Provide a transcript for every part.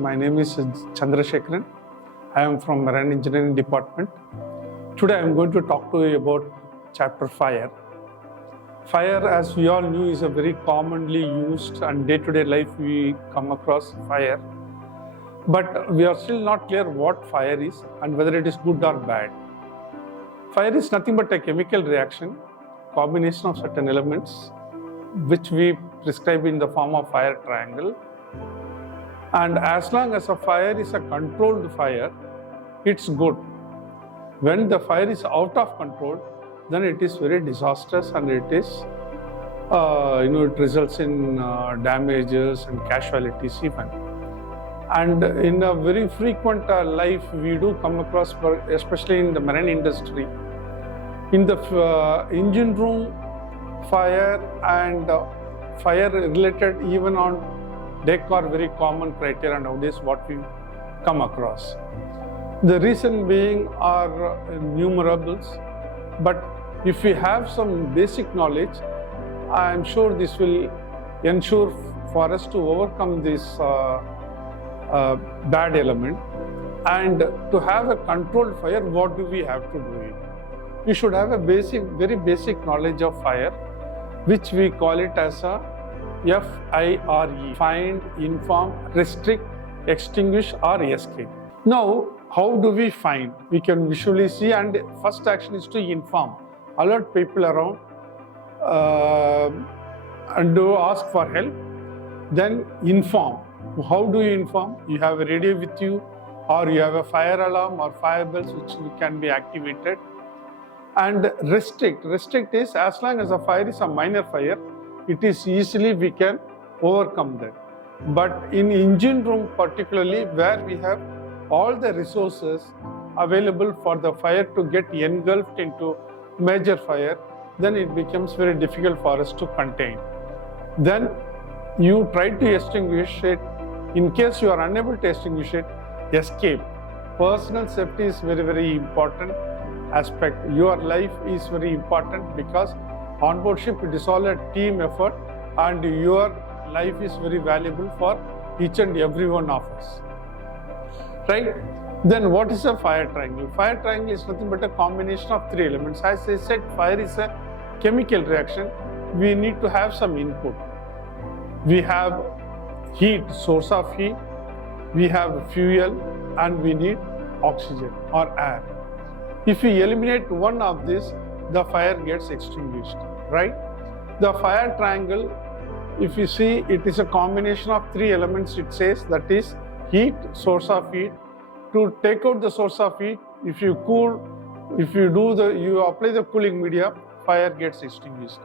my name is Chandrasekaran. I am from Marine Engineering Department. Today I am going to talk to you about chapter fire. Fire, as we all knew, is a very commonly used and day-to-day life we come across fire. But we are still not clear what fire is and whether it is good or bad. Fire is nothing but a chemical reaction, combination of certain elements which we prescribe in the form of fire triangle. And as long as a fire is a controlled fire, it's good. When the fire is out of control, then it is very disastrous and it is, it results in damages and casualties even. And in a very frequent life, we do come across, especially in the marine industry, in the engine room fire and fire related even on deck are very common criteria nowadays what we come across. The reason being are innumerables, but if we have some basic knowledge, I am sure this will ensure for us to overcome this bad element. And to have a controlled fire, what do we have to do? We should have a very basic knowledge of fire, which we call it as a FIRE, find, inform, restrict, extinguish or escape. Now, how do we find? We can visually see, and first action is to inform, alert people around and do ask for help. Then inform. How do you inform? You have a radio with you, or you have a fire alarm or fire bells which can be activated. And restrict. Restrict is as long as a fire is a minor fire, it is easily we can overcome that. But in engine room particularly, where we have all the resources available for the fire to get engulfed into major fire, then it becomes very difficult for us to contain. Then you try to extinguish it. In case you are unable to extinguish it, escape. Personal safety is very important aspect. Your life is very important because on board ship it is all a team effort and your life is very valuable for each and every one of us. Right? Then what is a fire triangle? Fire triangle is nothing but a combination of three elements. As I said, fire is a chemical reaction. We need to have some input. We have heat, source of heat, we have fuel, and we need oxygen or air. If we eliminate one of these, the fire gets extinguished, right? The fire triangle, if you see, it is a combination of three elements, it says, that is heat, source of heat. To take out the source of heat, if you apply the cooling media, fire gets extinguished.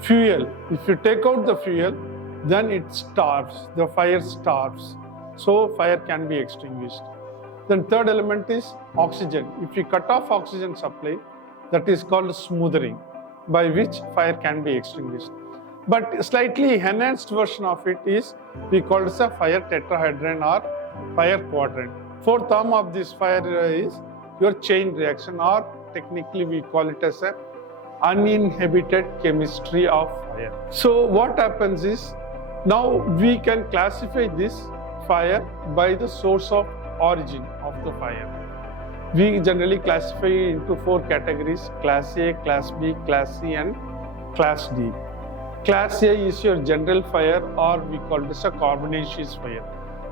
Fuel, if you take out the fuel, then it starves, the fire starves. So fire can be extinguished. Then third element is oxygen. If you cut off oxygen supply, that is called smothering, by which fire can be extinguished. But a slightly enhanced version of it is, we call it a fire tetrahedron or fire quadrant. Fourth arm of this fire is your chain reaction, or technically we call it as a uninhibited chemistry of fire. So what happens is, now we can classify this fire by the source of origin of the fire. We generally classify into four categories: Class A, Class B, Class C and Class D. Class A is your general fire, or we call this a carbonaceous fire.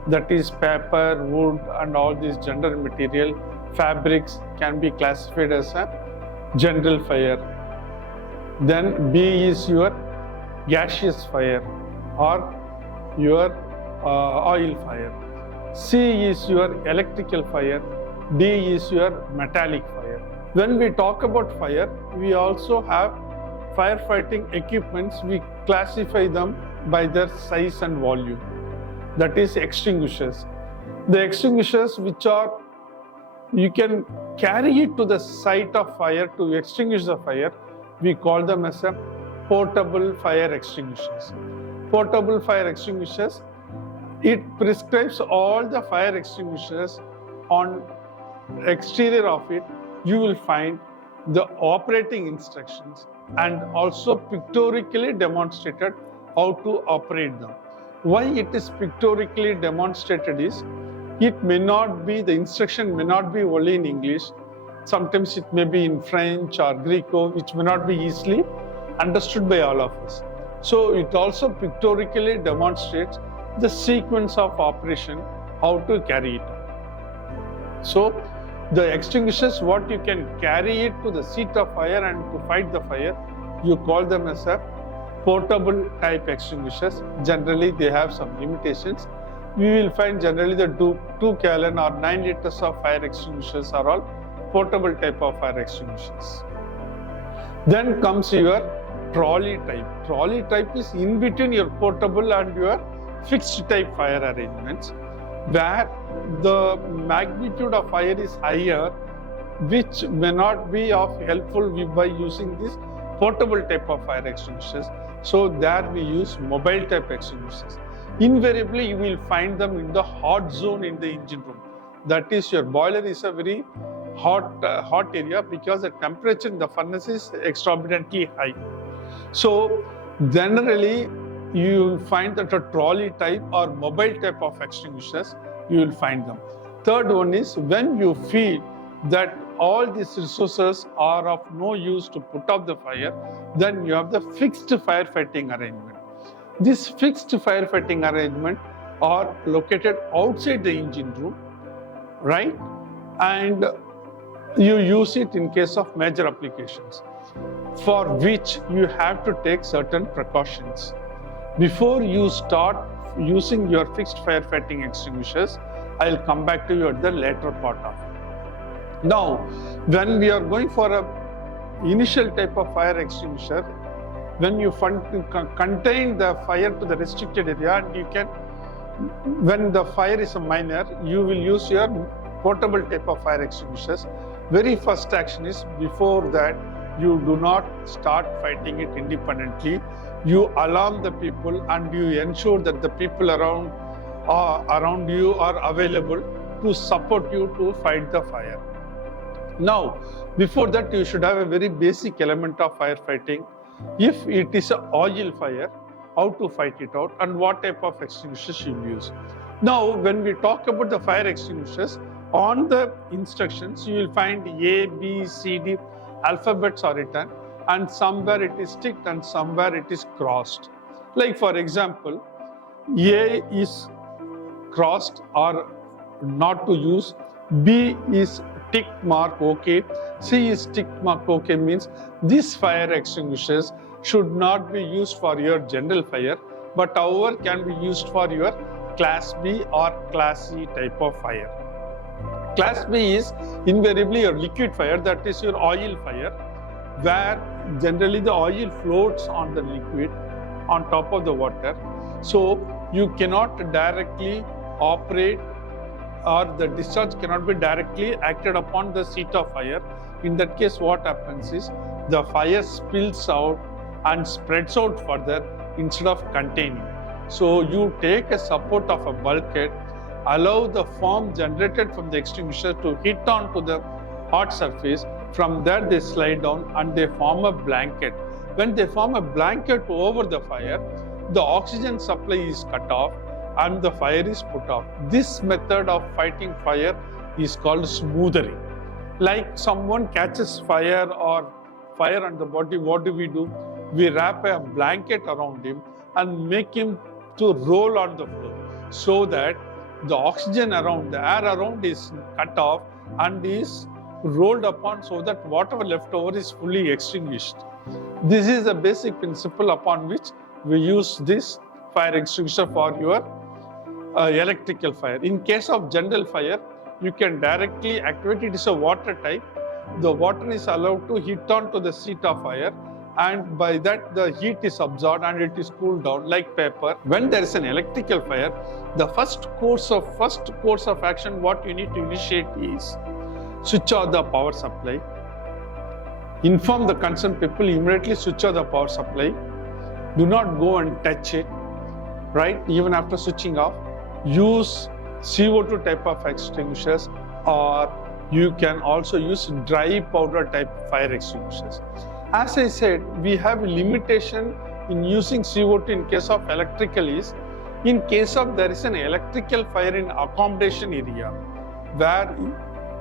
That is paper, wood and all these general material, fabrics can be classified as a general fire. Then B is your gaseous fire or your oil fire. C is your electrical fire. D is your metallic fire. When we talk about fire, we also have firefighting equipments. We classify them by their size and volume. That is extinguishers. The extinguishers which are, you can carry it to the site of fire to extinguish the fire, we call them as a portable fire extinguishers. Portable fire extinguishers, it prescribes all the fire extinguishers. On exterior of it, you will find the operating instructions and also pictorially demonstrated how to operate them. Why it is pictorially demonstrated is, it may not be, the instruction may not be only in English. Sometimes it may be in French or Greco, which may not be easily understood by all of us. So it also pictorially demonstrates the sequence of operation, how to carry it out. So the extinguishers, what you can carry it to the seat of fire and to fight the fire, you call them as a portable type extinguishers. Generally they have some limitations. We will find generally the 2 gallon or 9 liters of fire extinguishers are all portable type of fire extinguishers. Then comes your trolley type. Trolley type is in between your portable and your fixed type fire arrangements, where the magnitude of fire is higher, which may not be of helpful by using this portable type of fire extinguishers. So there we use mobile type extinguishers. Invariably you will find them in the hot zone in the engine room. That is, your boiler is a very hot area because the temperature in the furnace is exorbitantly high. So generally you will find that a trolley type or mobile type of extinguishers, you will find them. Third one is, when you feel that all these resources are of no use to put out the fire, then you have the fixed firefighting arrangement. This fixed firefighting arrangement are located outside the engine room, right? And you use it in case of major applications, for which you have to take certain precautions. Before you start using your fixed firefighting extinguishers, I will come back to you at the later part of it. Now, when we are going for a initial type of fire extinguisher, when you contain the fire to the restricted area, and you can, when the fire is a minor, you will use your portable type of fire extinguishers. Very first action is, before that, you do not start fighting it independently. You alarm the people and you ensure that the people around you are available to support you to fight the fire. Now, before that, you should have a very basic element of firefighting. If it is an oil fire, how to fight it out and what type of extinguishers you use. Now, when we talk about the fire extinguishers, on the instructions, you will find A, B, C, D, alphabets are written, and somewhere it is ticked and somewhere it is crossed. Like for example, A is crossed or not to use, B is tick mark OK, C is tick mark OK, means these fire extinguishers should not be used for your general fire, but however can be used for your class B or class C type of fire. Class B is invariably your liquid fire, that is your oil fire, where generally the oil floats on the liquid on top of the water. So you cannot directly operate, or the discharge cannot be directly acted upon the seat of fire. In that case, what happens is the fire spills out and spreads out further instead of containing. So you take a support of a bulkhead, allow the foam generated from the extinguisher to hit onto the hot surface. From there they slide down and they form a blanket. When they form a blanket over the fire, the oxygen supply is cut off and the fire is put out. This method of fighting fire is called smoothering. Like someone catches fire or fire on the body, what do? We wrap a blanket around him and make him to roll on the floor, so that the oxygen around, the air around is cut off and is rolled upon, so that whatever left over is fully extinguished. This is the basic principle upon which we use this fire extinguisher for your electrical fire. In case of general fire, you can directly activate. It is a water type. The water is allowed to hit onto the seat of fire, and by that the heat is absorbed and it is cooled down like paper. When there is an electrical fire, the first course of action what you need to initiate is switch off the power supply. Inform the concerned people, immediately switch off the power supply. Do not go and touch it, right? Even after switching off, use CO2 type of extinguishers, or you can also use dry powder type fire extinguishers. As I said, we have a limitation in using CO2 in case of electrical is, In case of there is an electrical fire in accommodation area, where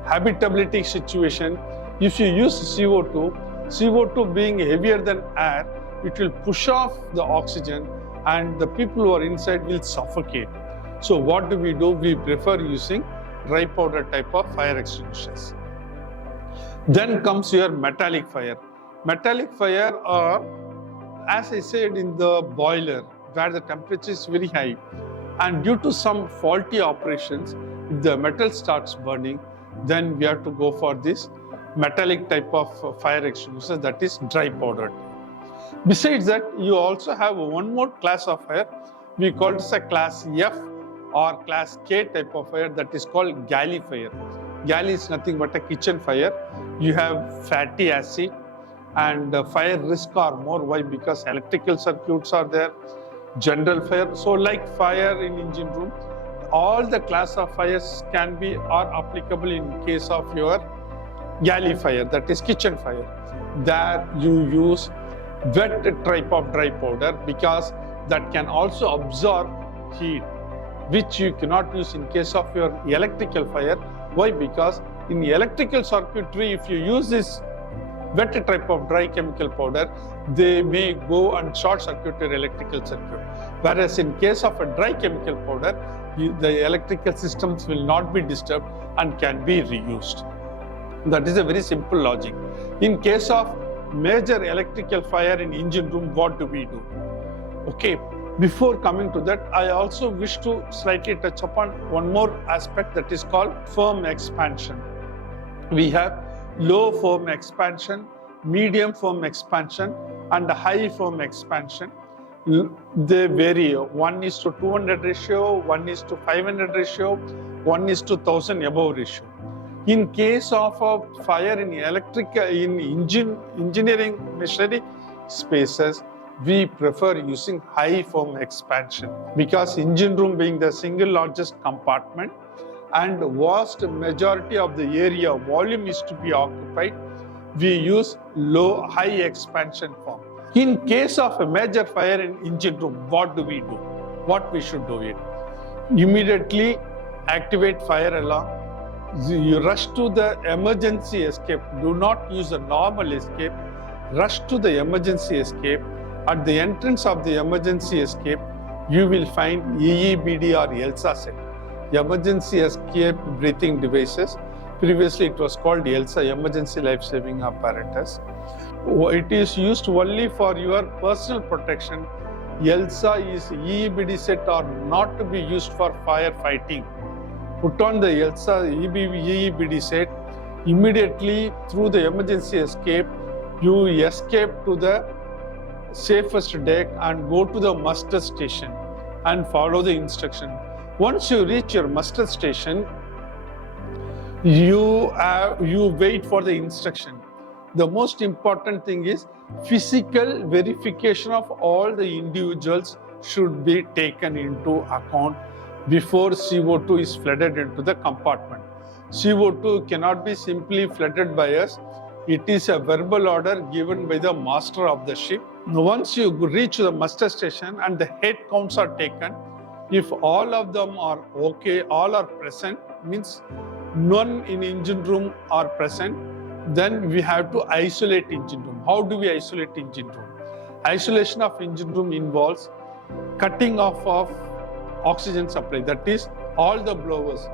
habitability situation, if you use CO2 being heavier than air, it will push off the oxygen and the people who are inside will suffocate. So what do? We prefer using dry powder type of fire extinguishers. Then comes your metallic fire. Metallic fire are, as I said, in the boiler where the temperature is very high, and due to some faulty operations, if the metal starts burning, then we have to go for this metallic type of fire extinguisher, that is dry powder. Besides that, you also have one more class of fire. We call it a class F or class K type of fire, that is called galley fire. Galley is nothing but a kitchen fire. You have fatty acid and fire risk are more. Why? Because electrical circuits are there, general fire. So like fire in engine room, all the class of fires are applicable in case of your galley fire, that is kitchen fire. There you use wet type of dry powder because that can also absorb heat, which you cannot use in case of your electrical fire. Why? Because in electrical circuitry, if you use this wet type of dry chemical powder, they may go and short circuit your electrical circuit. Whereas in case of a dry chemical powder, the electrical systems will not be disturbed and can be reused. That is a very simple logic. In case of major electrical fire in engine room, what do we do? Okay, before coming to that, I also wish to slightly touch upon one more aspect, that is called foam expansion. We have low foam expansion, medium foam expansion, and high foam expansion. They vary. 1:200 ratio, 1:500 ratio, 1:1000 above ratio. In case of a fire in engineering machinery spaces, we prefer using high foam expansion because engine room being the single largest compartment and vast majority of the area volume is to be occupied, we use high expansion foam. In case of a major fire in engine room, what do? What we should do it? Immediately activate fire alarm. You rush to the emergency escape. Do not use a normal escape. Rush to the emergency escape. At the entrance of the emergency escape, you will find EEBD or ELSA set, emergency escape breathing devices. Previously, it was called ELSA, emergency life-saving apparatus. It is used only for your personal protection. ELSA is EEBD set are not to be used for firefighting. Put on the ELSA EEBD set. Immediately through the emergency escape, you escape to the safest deck and go to the muster station and follow the instruction. Once you reach your muster station, you wait for the instruction. The most important thing is physical verification of all the individuals should be taken into account before CO2 is flooded into the compartment. CO2 cannot be simply flooded by us. It is a verbal order given by the master of the ship. Once you reach the muster station and the head counts are taken, if all of them are okay, all are present, means none in engine room are present, then we have to isolate engine room. How do we isolate engine room? Isolation of engine room involves cutting off of oxygen supply, that is all the blowers,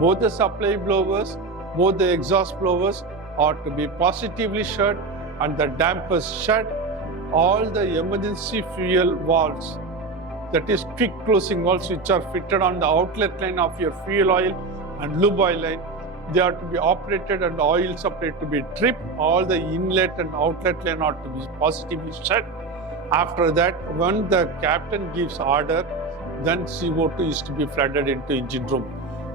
both the supply blowers, both the exhaust blowers are to be positively shut and the dampers shut. All the emergency fuel valves, that is quick closing valves, which are fitted on the outlet line of your fuel oil and lube oil line, they are to be operated and oil supply to be tripped. All the inlet and outlet line are to be positively shut. After that, when the captain gives order, then CO2 is to be flooded into engine room.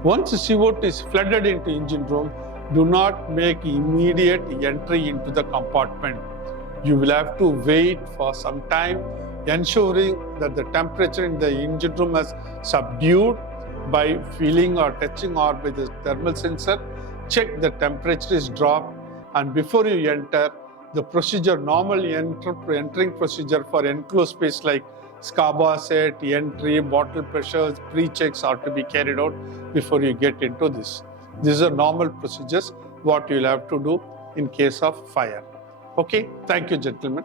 Once CO2 is flooded into engine room, do not make immediate entry into the compartment. You will have to wait for some time, ensuring that the temperature in the engine room is subdued by feeling or touching or with the thermal sensor. Check the temperature is dropped, and before you enter, the procedure, normal entering procedure for enclosed space like SCABA set, entry, bottle pressures, pre-checks are to be carried out before you get into this. These are normal procedures what you'll have to do in case of fire. Okay, thank you, gentlemen.